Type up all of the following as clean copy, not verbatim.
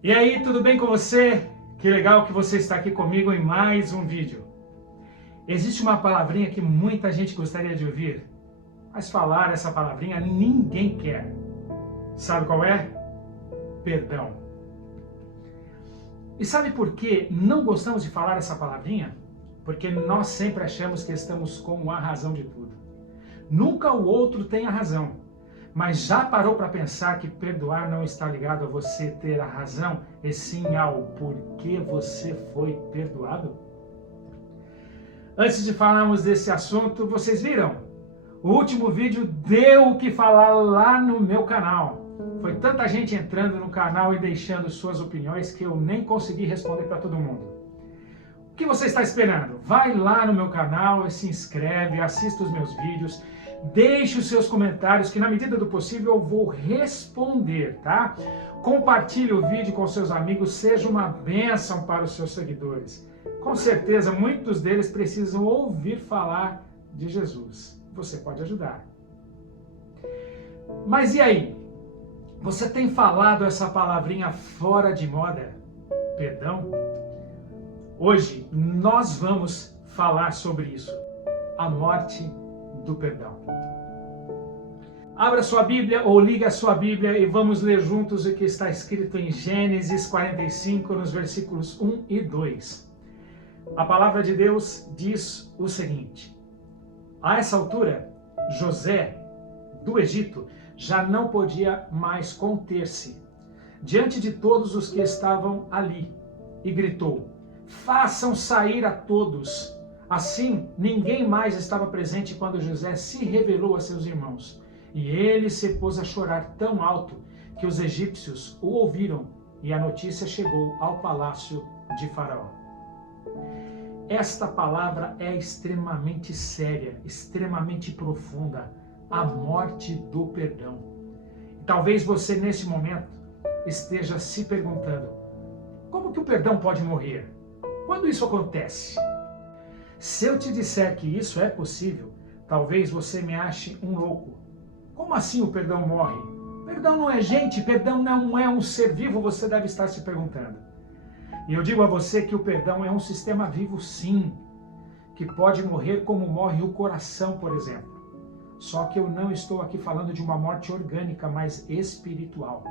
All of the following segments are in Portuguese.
E aí, tudo bem com você? Que legal que você está aqui comigo em mais um vídeo. Existe uma palavrinha que muita gente gostaria de ouvir, mas falar essa palavrinha ninguém quer. Sabe qual é? Perdão. E sabe por que não gostamos de falar essa palavrinha? Porque nós sempre achamos que estamos com a razão de tudo. Nunca o outro tem a razão. Mas já parou para pensar que perdoar não está ligado a você ter a razão, e sim ao porquê você foi perdoado? Antes de falarmos desse assunto, vocês viram? O último vídeo deu o que falar lá no meu canal. Foi tanta gente entrando no canal e deixando suas opiniões que eu nem consegui responder para todo mundo. O que você está esperando? Vai lá no meu canal e se inscreve, assista os meus vídeos. Deixe os seus comentários que na medida do possível eu vou responder, tá? Compartilhe o vídeo com seus amigos, seja uma bênção para os seus seguidores. Com certeza muitos deles precisam ouvir falar de Jesus. Você pode ajudar. Mas e aí? Você tem falado essa palavrinha fora de moda? Perdão? Hoje nós vamos falar sobre isso. A morte do perdão. Abra sua Bíblia ou ligue a sua Bíblia e vamos ler juntos o que está escrito em Gênesis 45, nos versículos 1 e 2. A palavra de Deus diz o seguinte: a essa altura, José, do Egito, já não podia mais conter-se diante de todos os que estavam ali e gritou: façam sair a todos. Assim, ninguém mais estava presente quando José se revelou a seus irmãos. E ele se pôs a chorar tão alto que os egípcios o ouviram, e a notícia chegou ao palácio de Faraó. Esta palavra é extremamente séria, extremamente profunda, a morte do perdão. E talvez você, neste momento, esteja se perguntando: como que o perdão pode morrer? Quando isso acontece? Se eu te disser que isso é possível, talvez você me ache um louco. Como assim o perdão morre? Perdão não é gente, perdão não é um ser vivo, você deve estar se perguntando. E eu digo a você que o perdão é um sistema vivo, sim, que pode morrer como morre o coração, por exemplo. Só que eu não estou aqui falando de uma morte orgânica, mas espiritual.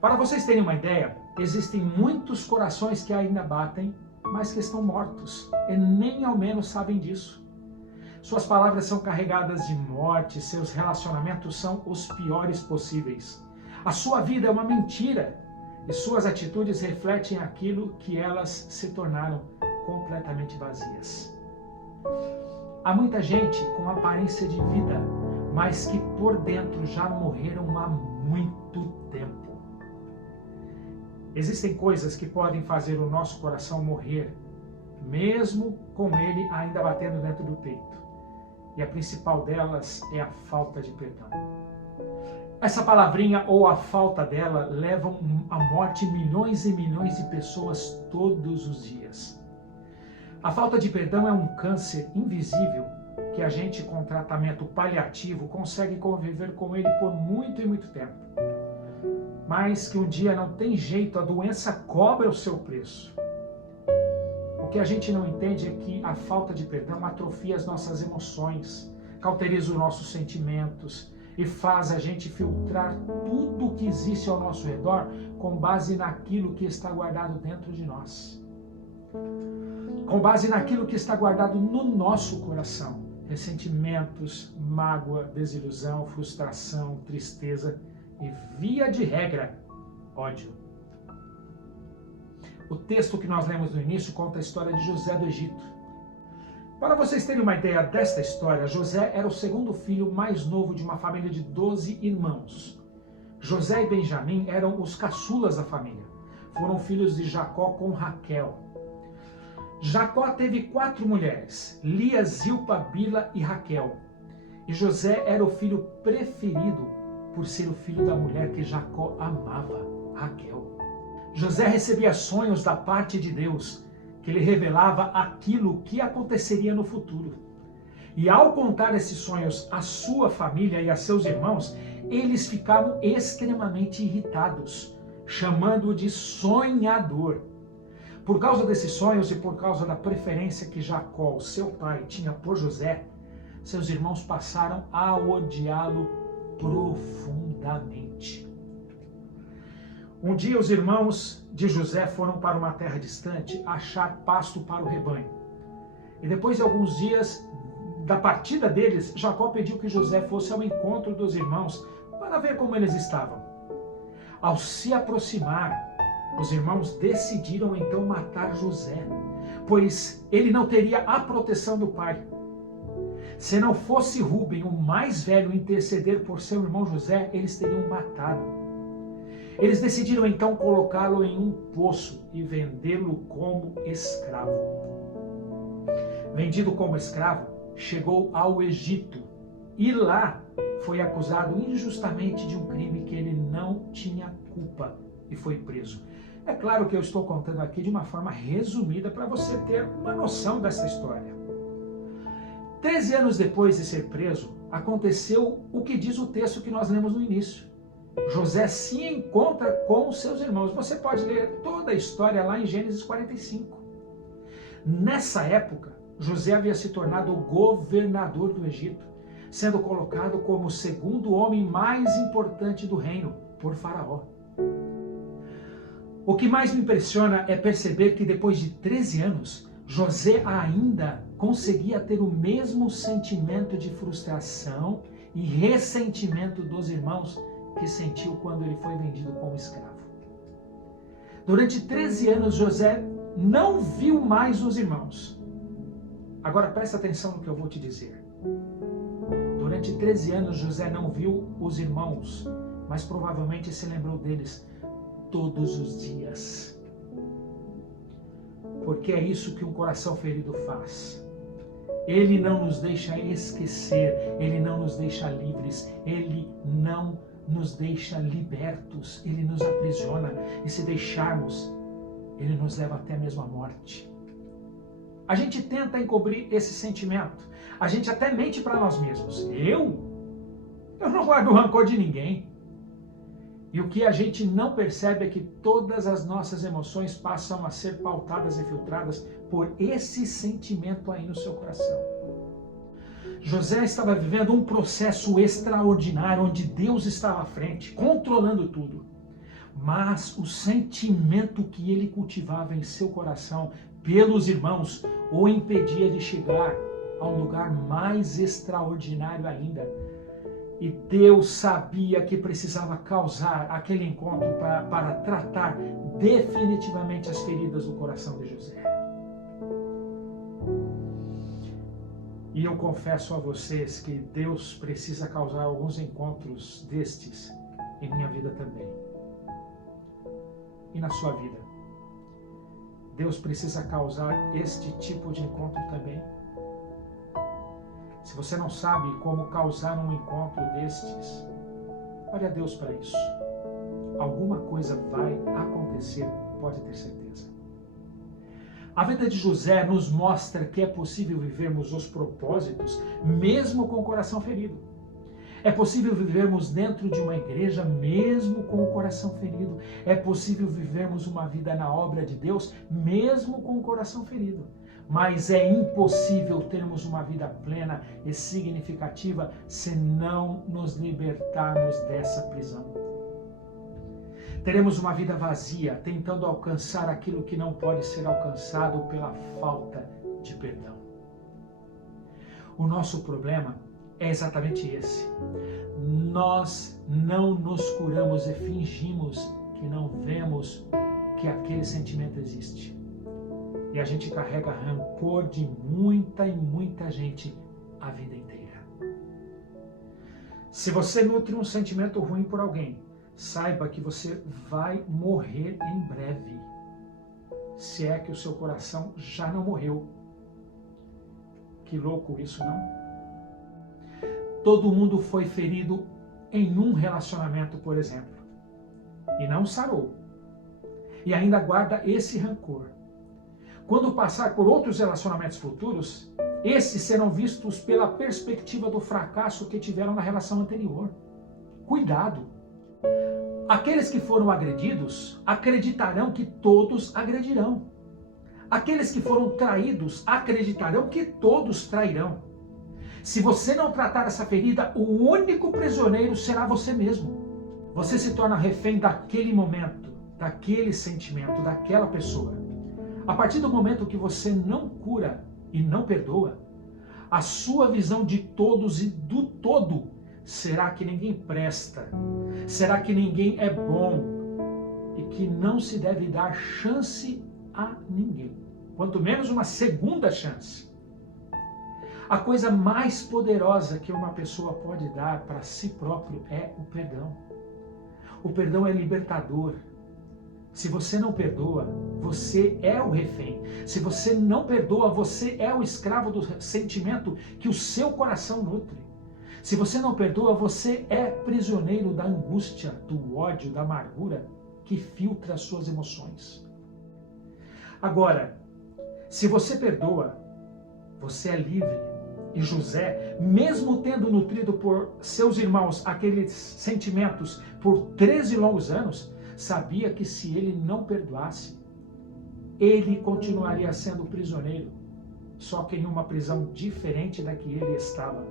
Para vocês terem uma ideia, existem muitos corações que ainda batem, mas que estão mortos e nem ao menos sabem disso. Suas palavras são carregadas de morte, seus relacionamentos são os piores possíveis. A sua vida é uma mentira e suas atitudes refletem aquilo que elas se tornaram completamente vazias. Há muita gente com aparência de vida, mas que por dentro já morreram há muito tempo. Existem coisas que podem fazer o nosso coração morrer, mesmo com ele ainda batendo dentro do peito. E a principal delas é a falta de perdão. Essa palavrinha ou a falta dela levam à morte milhões e milhões de pessoas todos os dias. A falta de perdão é um câncer invisível que a gente, com tratamento paliativo, consegue conviver com ele por muito e muito tempo. Mas que um dia não tem jeito, a doença cobra o seu preço. O que a gente não entende é que a falta de perdão atrofia as nossas emoções, cauteriza os nossos sentimentos e faz a gente filtrar tudo o que existe ao nosso redor com base naquilo que está guardado dentro de nós. Com base naquilo que está guardado no nosso coração. Ressentimentos, mágoa, desilusão, frustração, tristeza e, via de regra, ódio. O texto que nós lemos no início conta a história de José do Egito. Para vocês terem uma ideia desta história, José era o segundo filho mais novo de uma família de 12 irmãos. José e Benjamim eram os caçulas da família. Foram filhos de Jacó com Raquel. Jacó teve 4 mulheres, Lia, Zilpa, Bila e Raquel. E José era o filho preferido por ser o filho da mulher que Jacó amava, Raquel. José recebia sonhos da parte de Deus, que lhe revelava aquilo que aconteceria no futuro. E ao contar esses sonhos à sua família e a seus irmãos, eles ficavam extremamente irritados, chamando-o de sonhador. Por causa desses sonhos e por causa da preferência que Jacó, seu pai, tinha por José, seus irmãos passaram a odiá-lo profundamente. Um dia os irmãos de José foram para uma terra distante achar pasto para o rebanho. E depois de alguns dias da partida deles, Jacó pediu que José fosse ao encontro dos irmãos para ver como eles estavam. Ao se aproximar, os irmãos decidiram então matar José, pois ele não teria a proteção do pai. Se não fosse Rúben, o mais velho, interceder por seu irmão José, eles teriam matado. Eles decidiram então colocá-lo em um poço e vendê-lo como escravo. Vendido como escravo, chegou ao Egito e lá foi acusado injustamente de um crime que ele não tinha culpa e foi preso. É claro que eu estou contando aqui de uma forma resumida para você ter uma noção dessa história. 13 anos depois de ser preso, aconteceu o que diz o texto que nós lemos no início. José se encontra com os seus irmãos. Você pode ler toda a história lá em Gênesis 45. Nessa época, José havia se tornado o governador do Egito, sendo colocado como o segundo homem mais importante do reino por Faraó. O que mais me impressiona é perceber que depois de 13 anos, José ainda conseguia ter o mesmo sentimento de frustração e ressentimento dos irmãos que sentiu quando ele foi vendido como escravo. Durante 13 anos, José não viu mais os irmãos. Agora presta atenção no que eu vou te dizer. Durante 13 anos, José não viu os irmãos, mas provavelmente se lembrou deles todos os dias. Porque é isso que um coração ferido faz. Ele não nos deixa esquecer, ele não nos deixa livres, ele não nos deixa libertos, ele nos aprisiona e se deixarmos, ele nos leva até mesmo à morte. A gente tenta encobrir esse sentimento, a gente até mente para nós mesmos. Eu não guardo rancor de ninguém. E o que a gente não percebe é que todas as nossas emoções passam a ser pautadas e filtradas por esse sentimento aí no seu coração. José estava vivendo um processo extraordinário, onde Deus estava à frente, controlando tudo. Mas o sentimento que ele cultivava em seu coração pelos irmãos o impedia de chegar a um lugar mais extraordinário ainda. E Deus sabia que precisava causar aquele encontro para tratar definitivamente as feridas do coração de José. E eu confesso a vocês que Deus precisa causar alguns encontros destes em minha vida também. E na sua vida. Deus precisa causar este tipo de encontro também. Se você não sabe como causar um encontro destes, ore a Deus para isso. Alguma coisa vai acontecer, pode ter certeza. A vida de José nos mostra que é possível vivermos os propósitos mesmo com o coração ferido. É possível vivermos dentro de uma igreja mesmo com o coração ferido. É possível vivermos uma vida na obra de Deus mesmo com o coração ferido. Mas é impossível termos uma vida plena e significativa se não nos libertarmos dessa prisão. Teremos uma vida vazia, tentando alcançar aquilo que não pode ser alcançado pela falta de perdão. O nosso problema é exatamente esse. Nós não nos curamos e fingimos que não vemos que aquele sentimento existe. E a gente carrega rancor de muita e muita gente a vida inteira. Se você nutre um sentimento ruim por alguém, saiba que você vai morrer em breve. Se é que o seu coração já não morreu. Que louco isso, não? Todo mundo foi ferido em um relacionamento, por exemplo, e não sarou. E ainda guarda esse rancor. Quando passar por outros relacionamentos futuros, esses serão vistos pela perspectiva do fracasso que tiveram na relação anterior. Cuidado! Aqueles que foram agredidos acreditarão que todos agredirão. Aqueles que foram traídos acreditarão que todos trairão. Se você não tratar essa ferida, o único prisioneiro será você mesmo. Você se torna refém daquele momento, daquele sentimento, daquela pessoa. A partir do momento que você não cura e não perdoa, a sua visão de todos e do todo será que ninguém presta, será que ninguém é bom e que não se deve dar chance a ninguém, quanto menos uma segunda chance. A coisa mais poderosa que uma pessoa pode dar para si próprio é o perdão. O perdão é libertador. Se você não perdoa, você é o refém. Se você não perdoa, você é o escravo do sentimento que o seu coração nutre. Se você não perdoa, você é prisioneiro da angústia, do ódio, da amargura que filtra as suas emoções. Agora, se você perdoa, você é livre. E José, mesmo tendo nutrido por seus irmãos aqueles sentimentos por 13 longos anos, sabia que se ele não perdoasse, ele continuaria sendo prisioneiro, só que em uma prisão diferente da que ele estava.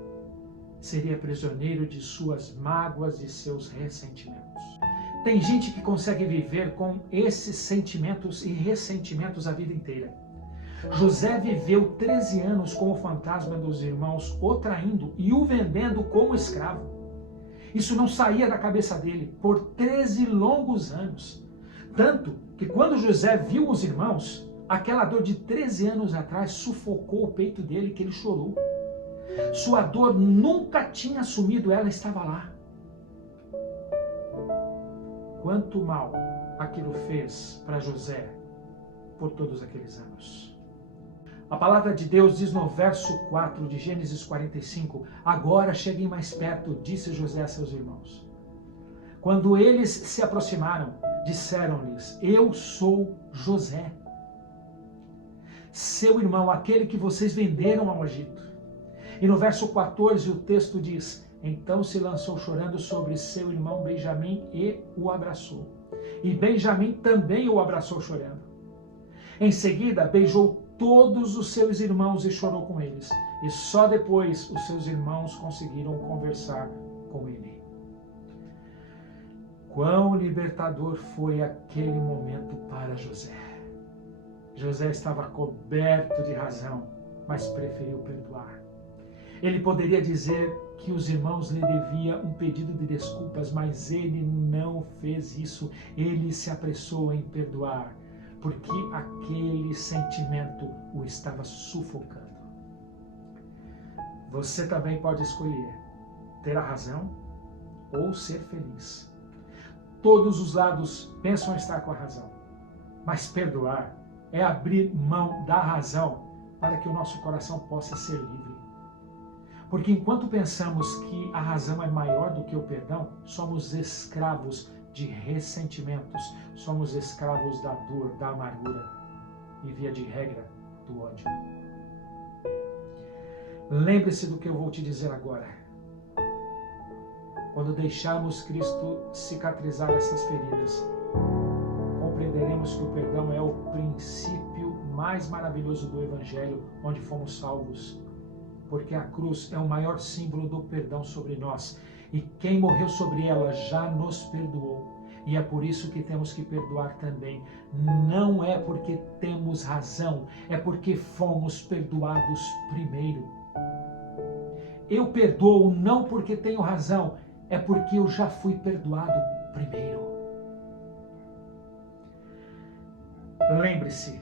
Seria prisioneiro de suas mágoas e seus ressentimentos. Tem gente que consegue viver com esses sentimentos e ressentimentos a vida inteira. José viveu 13 anos com o fantasma dos irmãos o traindo e o vendendo como escravo. Isso não saía da cabeça dele por 13 longos anos. Tanto que quando José viu os irmãos, aquela dor de 13 anos atrás sufocou o peito dele, que ele chorou. Sua dor nunca tinha sumido, ela estava lá. Quanto mal aquilo fez para José por todos aqueles anos. A palavra de Deus diz no verso 4 de Gênesis 45, agora cheguem mais perto, disse José a seus irmãos. Quando eles se aproximaram, disseram-lhes, eu sou José, seu irmão, aquele que vocês venderam ao Egito. E no verso 14 o texto diz, então se lançou chorando sobre seu irmão Benjamim e o abraçou. E Benjamim também o abraçou chorando. Em seguida beijou todos os seus irmãos e chorou com eles. E só depois os seus irmãos conseguiram conversar com ele. Quão libertador foi aquele momento para José. José estava coberto de razão, mas preferiu perdoar. Ele poderia dizer que os irmãos lhe deviam um pedido de desculpas, mas ele não fez isso. Ele se apressou em perdoar, porque aquele sentimento o estava sufocando. Você também pode escolher ter a razão ou ser feliz. Todos os lados pensam estar com a razão, mas perdoar é abrir mão da razão para que o nosso coração possa ser livre. Porque enquanto pensamos que a razão é maior do que o perdão, somos escravos de ressentimentos, somos escravos da dor, da amargura e, via de regra, do ódio. Lembre-se do que eu vou te dizer agora. Quando deixarmos Cristo cicatrizar essas feridas, compreenderemos que o perdão é o princípio mais maravilhoso do Evangelho, onde fomos salvos. Porque a cruz é o maior símbolo do perdão sobre nós. E quem morreu sobre ela já nos perdoou. E é por isso que temos que perdoar também. Não é porque temos razão, é porque fomos perdoados primeiro. Eu perdoo não porque tenho razão, é porque eu já fui perdoado primeiro. Lembre-se,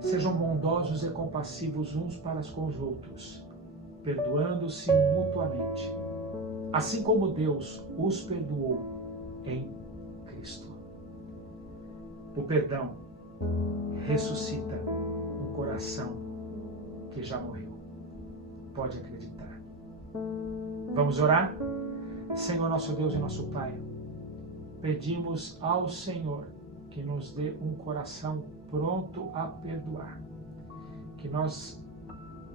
sejam bondosos e compassivos uns para com os outros, perdoando-se mutuamente, assim como Deus os perdoou em Cristo. O perdão ressuscita um coração que já morreu. Pode acreditar. Vamos orar? Senhor, nosso Deus e nosso Pai, pedimos ao Senhor que nos dê um coração pronto a perdoar. Que nós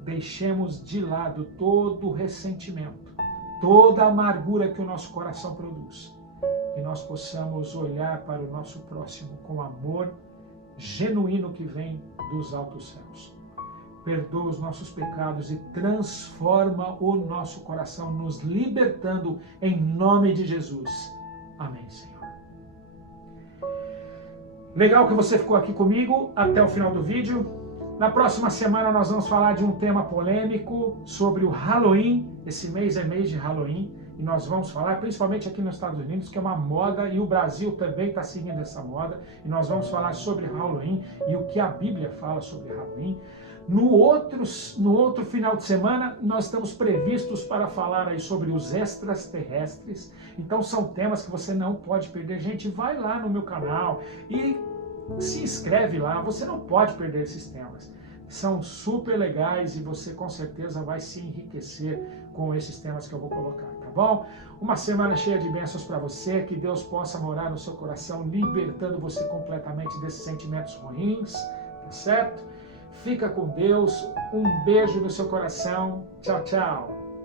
deixemos de lado todo o ressentimento, toda a amargura que o nosso coração produz. Que nós possamos olhar para o nosso próximo com amor genuíno que vem dos altos céus. Perdoa os nossos pecados e transforma o nosso coração, nos libertando em nome de Jesus. Amém, Senhor. Legal que você ficou aqui comigo até o final do vídeo. Na próxima semana nós vamos falar de um tema polêmico sobre o Halloween. Esse mês é mês de Halloween e nós vamos falar, principalmente aqui nos Estados Unidos, que é uma moda e o Brasil também está seguindo essa moda. E nós vamos falar sobre Halloween e o que a Bíblia fala sobre Halloween. No outro final de semana, nós estamos previstos para falar aí sobre os extraterrestres. Então são temas que você não pode perder. Gente, vai lá no meu canal e se inscreve lá. Você não pode perder esses temas. São super legais e você com certeza vai se enriquecer com esses temas que eu vou colocar, tá bom? Uma semana cheia de bênçãos para você. Que Deus possa morar no seu coração, libertando você completamente desses sentimentos ruins, tá certo? Fica com Deus, um beijo no seu coração, tchau, tchau.